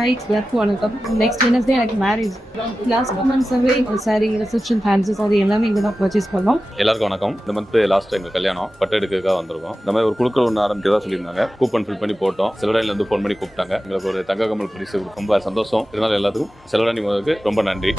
Height left வணக்கம். Next Wednesday எனக்கு marriage. Last 2 மந்த்ஸாகவே sorry reception ஃபேன்ஸஸ் அது எல்லாமே இங்கே தான் பர்ச்சேஸ் பண்ணோம். எல்லாருக்கும் வணக்கம். இந்த மந்த் லாஸ்ட் எங்கள் கல்யாணம் பட்டு எடுக்கிறதுக்காக வந்திருக்கோம். இந்த மாதிரி ஒரு குழுக்கள் ஒன்று ஆரம்பிக்கிறதா சொல்லியிருந்தாங்க. கூப்பன் ஃபில் பண்ணி போட்டோம். செலவராணிலேருந்து ஃபோன் பண்ணி கூப்பிட்டாங்க. எங்களுக்கு ஒரு தங்க கமல் பரிசு ரொம்ப சந்தோஷம். இதனால எல்லாத்துக்கும் செலவராணி முதலுக்கு ரொம்ப நன்றி.